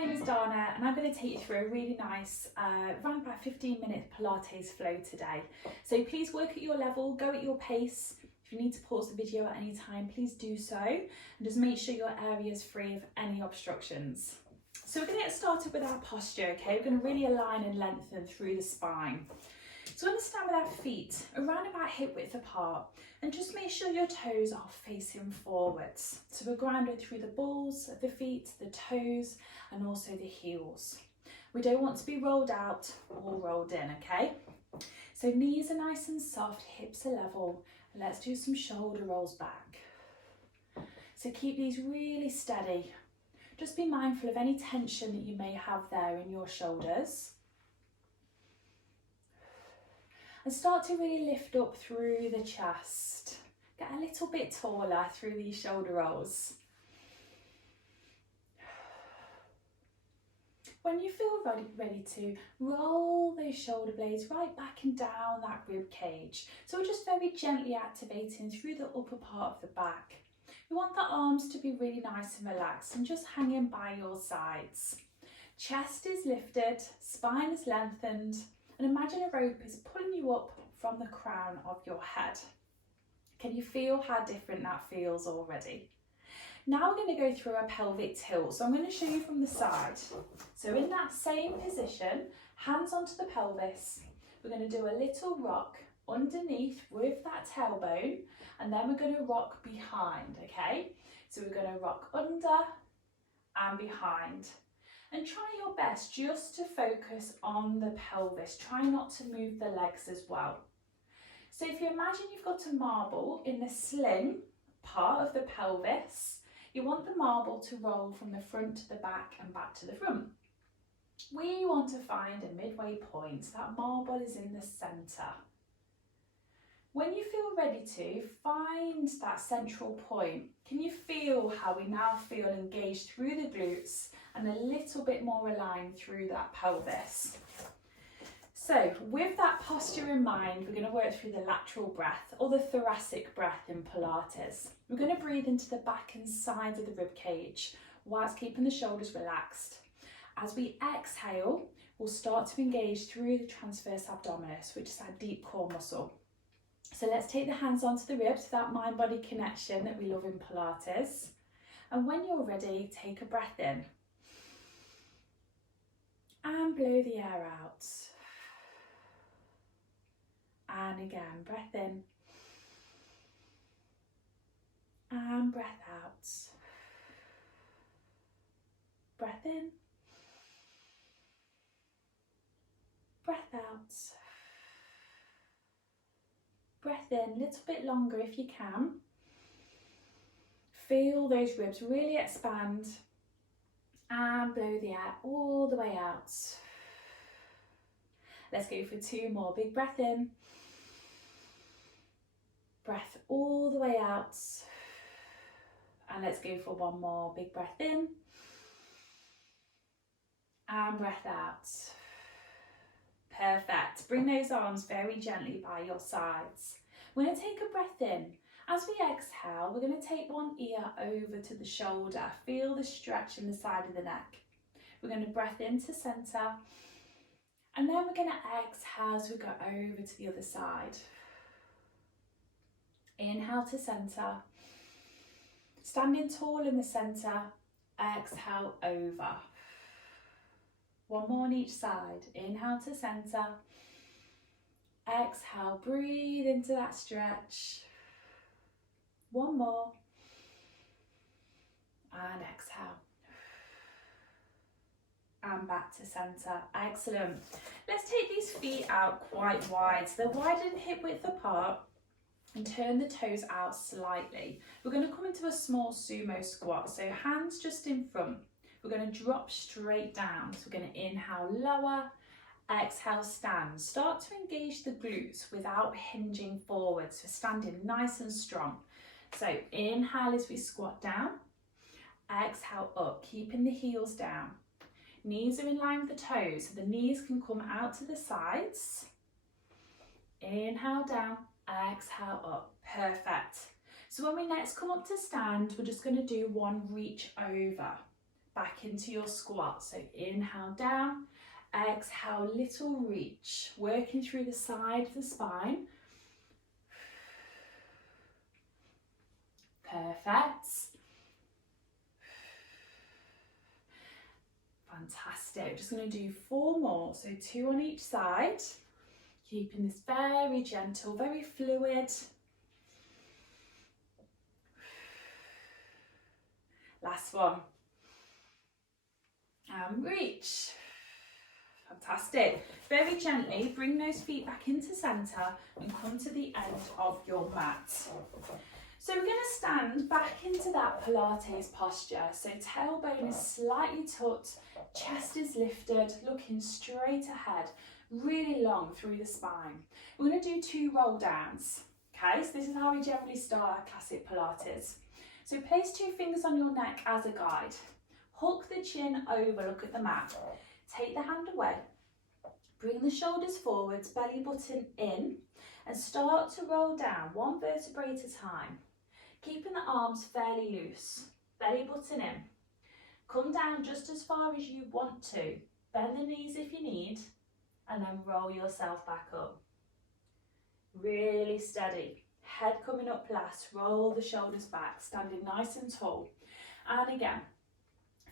my name is Dana and I'm going to take you through a really nice, around about 15-minute Pilates flow today. So please work at your level, go at your pace. If you need to pause the video at any time, please do so. And just make sure your area is free of any obstructions. So we're going to get started with our posture, okay? We're going to really align and lengthen through the spine. So we're going to stand with our feet around about hip width apart and just make sure your toes are facing forwards. So we're grounded through the balls of the feet, the toes, and also the heels. We don't want to be rolled out or rolled in, okay? So knees are nice and soft, hips are level, and let's do some shoulder rolls back. So keep these really steady. Just be mindful of any tension that you may have there in your shoulders. And start to really lift up through the chest. Get a little bit taller through these shoulder rolls. When you feel ready to, roll those shoulder blades right back and down that rib cage. So we're just very gently activating through the upper part of the back. We want the arms to be really nice and relaxed and just hanging by your sides. Chest is lifted, spine is lengthened, and imagine a rope is pulling you up from the crown of your head. Can you feel how different that feels already? Now we're going to go through a pelvic tilt. So I'm going to show you from the side. So in that same position, hands onto the pelvis, we're going to do a little rock underneath with that tailbone, and then we're going to rock behind, okay? So we're going to rock under and behind. And try your best just to focus on the pelvis. Try not to move the legs as well. So if you imagine you've got a marble in the sling part of the pelvis, you want the marble to roll from the front to the back and back to the front. We want to find a midway point. That marble is in the centre. When you feel ready to, find that central point. Can you feel how we now feel engaged through the glutes and a little bit more aligned through that pelvis? So with that posture in mind, we're going to work through the lateral breath or the thoracic breath in Pilates. We're going to breathe into the back and sides of the rib cage whilst keeping the shoulders relaxed. As we exhale, we'll start to engage through the transverse abdominis, which is our deep core muscle. So let's take the hands onto the ribs, that mind-body connection that we love in Pilates. And when you're ready, take a breath in. And blow the air out. And again, breath in. And breath out. Breath in. Breath out. Breath in, a little bit longer if you can. Feel those ribs really expand and blow the air all the way out. Let's go for two more. Big breath in. Breath all the way out. And let's go for one more. Big breath in. And breath out. Perfect. Bring those arms very gently by your sides. We're going to take a breath in. As we exhale, we're going to take one ear over to the shoulder. Feel the stretch in the side of the neck. We're going to breath into centre. And then we're going to exhale as we go over to the other side. Inhale to centre. Standing tall in the centre. Exhale over. One more on each side. Inhale to centre. Exhale, breathe into that stretch. One more. And exhale. And back to centre. Excellent. Let's take these feet out quite wide. So they're wide and hip width apart. And turn the toes out slightly. We're going to come into a small sumo squat. So hands just in front. We're going to drop straight down. So we're going to inhale, lower, exhale, stand. Start to engage the glutes without hinging forward. So standing nice and strong. So inhale as we squat down. Exhale up, keeping the heels down. Knees are in line with the toes, so the knees can come out to the sides. Inhale down, exhale up. Perfect. So when we next come up to stand, we're just going to do one reach over. back into your squat. So inhale down, exhale, little reach, working through the side of the spine. Perfect. Fantastic. Just going to do 4 more, so 2 on each side. Keeping this very gentle, very fluid. Last one. And reach. Fantastic. Very gently bring those feet back into centre and come to the end of your mat. So we're going to stand back into that Pilates posture. So tailbone is slightly tucked, chest is lifted, looking straight ahead, really long through the spine. We're going to do 2 roll downs. Okay, so this is how we generally start our classic Pilates. So place 2 fingers on your neck as a guide. Hook the chin over, look at the mat. Take the hand away. Bring the shoulders forwards, belly button in, and start to roll down 1 vertebrae at a time. Keeping the arms fairly loose, belly button in. Come down just as far as you want to. Bend the knees if you need, and then roll yourself back up. Really steady. Head coming up last, roll the shoulders back, standing nice and tall. And again,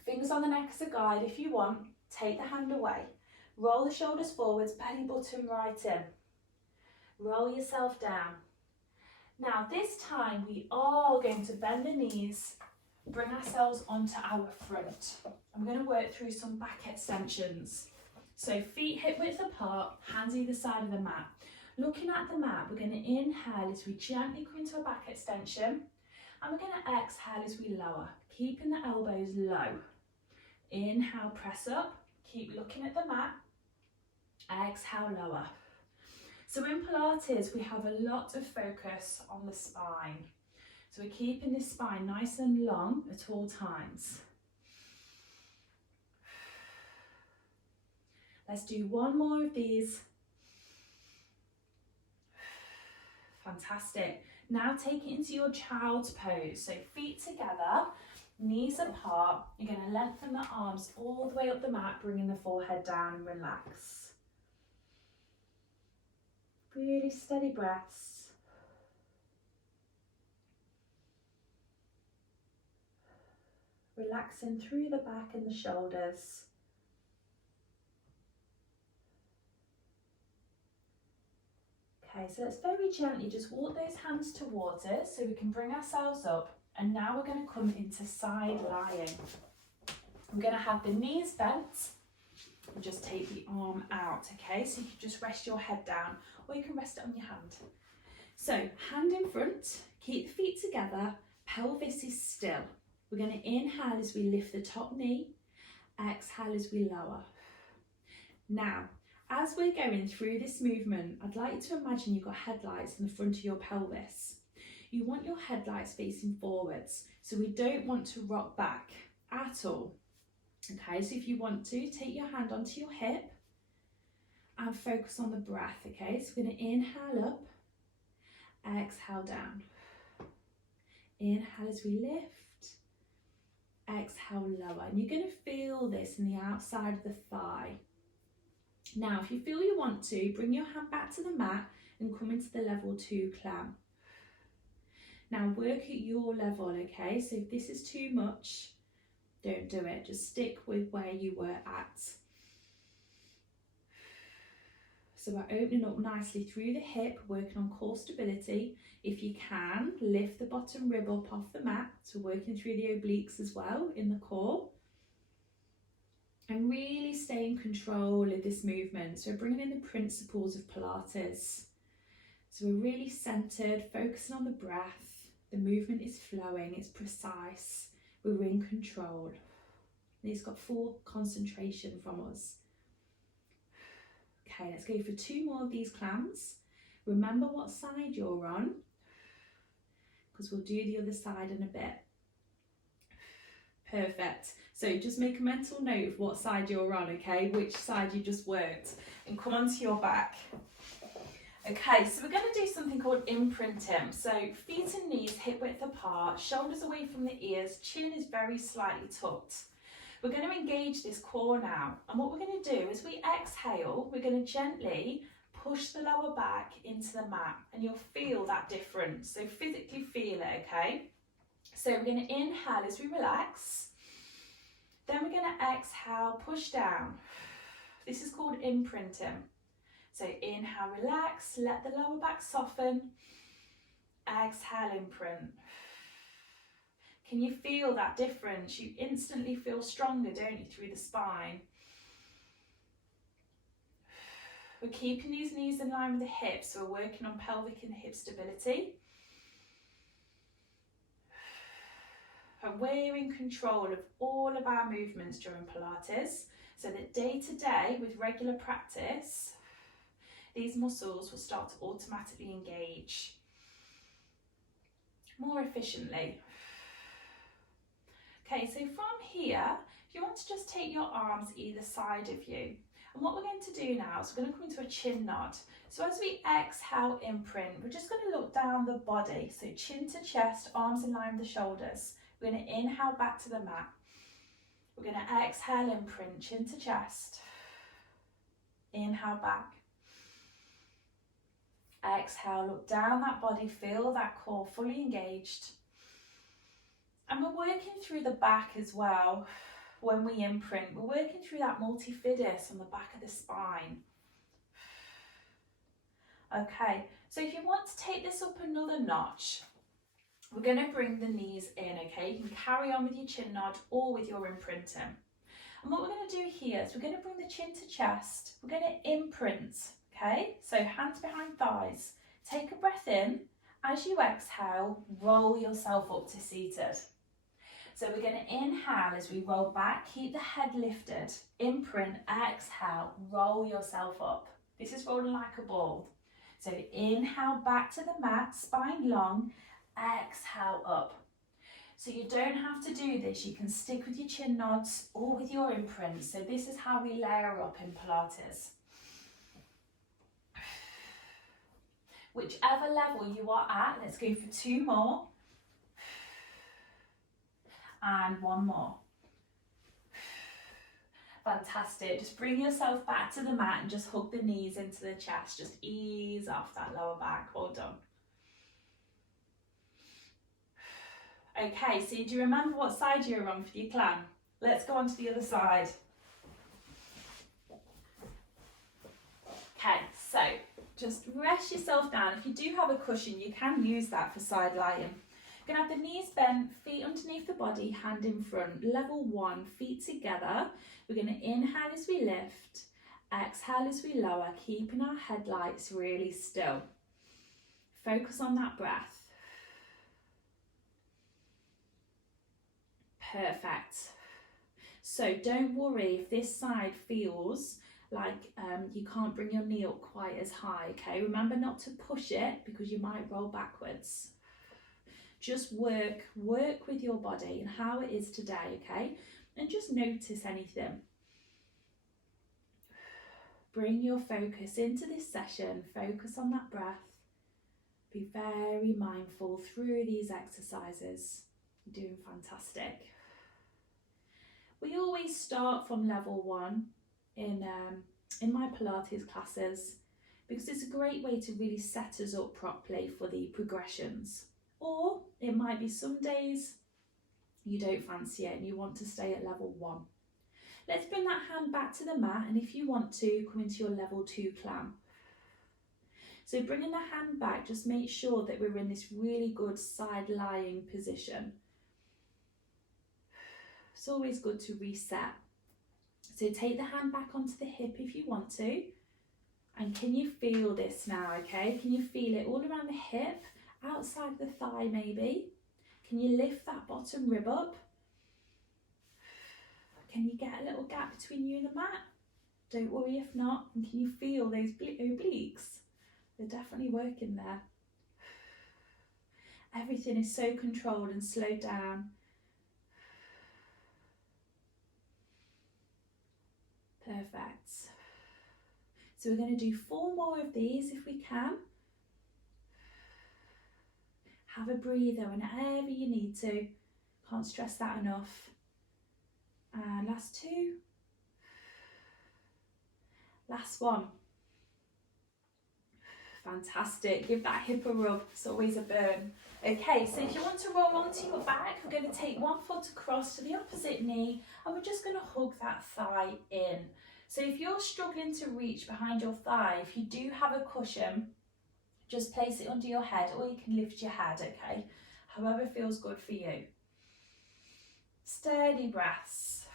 fingers on the neck as a guide if you want. Take the hand away. Roll the shoulders forwards, belly button right in. Roll yourself down. Now this time we are going to bend the knees, bring ourselves onto our front. I'm going to work through some back extensions. So feet hip width apart, hands either side of the mat. Looking at the mat, we're going to inhale as we gently come into a back extension, and we're going to exhale as we lower, keeping the elbows low. Inhale, press up, keep looking at the mat, exhale, lower. So in Pilates, we have a lot of focus on the spine. So we're keeping this spine nice and long at all times. Let's do 1 more of these. Fantastic. Now take it into your child's pose. So feet together, knees apart. You're going to lengthen the arms all the way up the mat, bringing the forehead down and relax. Really steady breaths. Relaxing through the back and the shoulders. Okay, so let's very gently just walk those hands towards us so we can bring ourselves up. And now we're going to come into side lying. We're going to have the knees bent and just take the arm out, okay? So you can just rest your head down, or you can rest it on your hand. So hand in front, keep the feet together, pelvis is still. We're going to inhale as we lift the top knee, exhale as we lower. Now, as we're going through this movement, I'd like you to imagine you've got headlights in the front of your pelvis. You want your headlights facing forwards, so we don't want to rock back at all. Okay, so if you want to, take your hand onto your hip and focus on the breath, okay? So we're going to inhale up, exhale down. Inhale as we lift, exhale lower. And you're going to feel this in the outside of the thigh. Now, if you feel you want to, bring your hand back to the mat and come into the level 2 clamp. Now work at your level, okay? So if this is too much, don't do it. Just stick with where you were at. So we're opening up nicely through the hip, working on core stability. If you can, lift the bottom rib up off the mat. So working through the obliques as well in the core. And really stay in control of this movement. So we're bringing in the principles of Pilates. So we're really centered, focusing on the breath. The movement is flowing, it's precise. We're in control. And it's got full concentration from us. Okay, let's go for 2 more of these clamps. Remember what side you're on, because we'll do the other side in a bit. Perfect. So just make a mental note of what side you're on, okay? Which side you just worked. And come onto your back. Okay, so we're going to do something called imprinting. So feet and knees hip width apart, shoulders away from the ears, chin is very slightly tucked. We're going to engage this core now, and what we're going to do is we exhale, we're going to gently push the lower back into the mat, and you'll feel that difference. So physically feel it, okay? So we're going to inhale as we relax, then we're going to exhale, push down. This is called imprinting. So inhale, relax, let the lower back soften, exhale, imprint. Can you feel that difference? You instantly feel stronger, don't you, through the spine? We're keeping these knees in line with the hips, so we're working on pelvic and hip stability. And we're in control of all of our movements during Pilates, so that day to day, with regular practice, these muscles will start to automatically engage more efficiently. Okay, so from here, you want to just take your arms either side of you. And what we're going to do now is we're going to come into a chin nod. So as we exhale, imprint, we're just going to look down the body. So chin to chest, arms in line with the shoulders. We're going to inhale back to the mat. We're going to exhale, imprint, chin to chest. Inhale back. Exhale, look down that body, feel that core fully engaged. And we're working through the back as well. When we imprint, we're working through that multifidus on the back of the spine. Okay, so if you want to take this up another notch, we're going to bring the knees in, okay? You can carry on with your chin nod or with your imprinting. And what we're going to do here is we're going to bring the chin to chest. We're going to imprint, okay? So hands behind thighs. Take a breath in. As you exhale, roll yourself up to seated. So we're going to inhale as we roll back, keep the head lifted, imprint, exhale, roll yourself up. This is rolling like a ball. So inhale back to the mat, spine long, exhale up. So you don't have to do this, you can stick with your chin nods or with your imprint. So this is how we layer up in Pilates. Whichever level you are at, let's go for 2 more. And 1 more. Fantastic. Just bring yourself back to the mat and just hug the knees into the chest. Just ease off that lower back. All done. Okay, so do you remember what side you were on for your climb? Let's go on to the other side. Okay, so just rest yourself down. If you do have a cushion, you can use that for side lying. You're going to have the knees bent, feet underneath the body, hand in front. Level 1, feet together. We're going to inhale as we lift, exhale as we lower, keeping our headlights really still. Focus on that breath. Perfect. So don't worry if this side feels like you can't bring your knee up quite as high, okay? Remember not to push it because you might roll backwards. Just work with your body and how it is today, okay? And just notice anything. Bring your focus into this session, focus on that breath. Be very mindful through these exercises. You're doing fantastic. We always start from level 1 in my Pilates classes because it's a great way to really set us up properly for the progressions. Or it might be some days you don't fancy it and you want to stay at level 1. Let's bring that hand back to the mat, and if you want to, come into your level 2 clamp. So bringing the hand back, just make sure that we're in this really good side lying position. It's always good to reset. So take the hand back onto the hip if you want to. And can you feel this now, okay? Can you feel it all around the hip, outside the thigh maybe? Can you lift that bottom rib up? Can you get a little gap between you and the mat? Don't worry if not. And can you feel those obliques? They're definitely working there. Everything is so controlled and slowed down. Perfect. So we're going to do 4 more of these if we can. Have a breather whenever you need to. Can't stress that enough. And last two. Last one. Fantastic. Give that hip a rub. It's always a burn. Okay, so if you want to roll onto your back, we're going to take one foot across to the opposite knee and we're just going to hug that thigh in. So if you're struggling to reach behind your thigh, if you do have a cushion, just place it under your head, or you can lift your head, okay? However feels good for you. Steady breaths.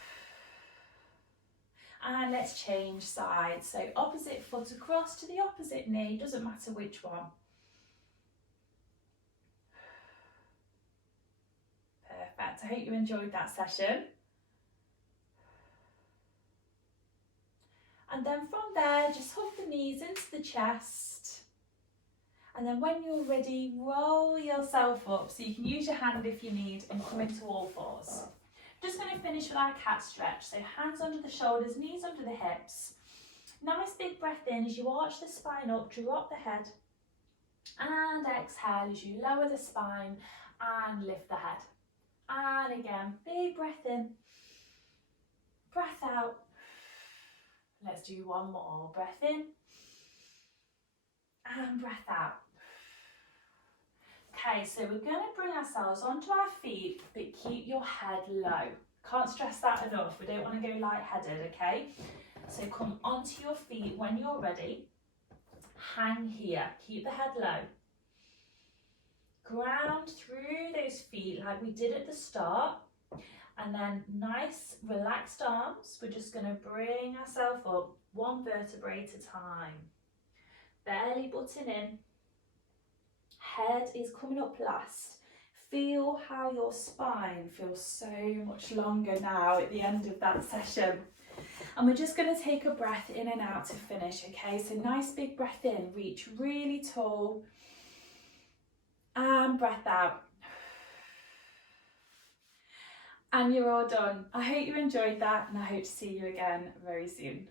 And let's change sides. So opposite foot across to the opposite knee, doesn't matter which one. Perfect. I hope you enjoyed that session. And then from there, just hug the knees into the chest. And then when you're ready, roll yourself up. So you can use your hand if you need and come into all fours. Just going to finish with our cat stretch. So hands under the shoulders, knees under the hips. Nice big breath in as you arch the spine up, drop the head. And exhale as you lower the spine and lift the head. And again, big breath in, breath out. Let's do one more. Breath in and breath out. Okay, so we're going to bring ourselves onto our feet, but keep your head low. Can't stress that enough. We don't want to go lightheaded, okay? So come onto your feet when you're ready. Hang here. Keep the head low. Ground through those feet like we did at the start. And then nice relaxed arms. We're just going to bring ourselves up one vertebrae at a time. Belly button in. Head is coming up last. Feel how your spine feels so much longer now at the end of that session. And we're just going to take a breath in and out to finish, okay? So nice big breath in, reach really tall. And breath out. And you're all done. I hope you enjoyed that and I hope to see you again very soon.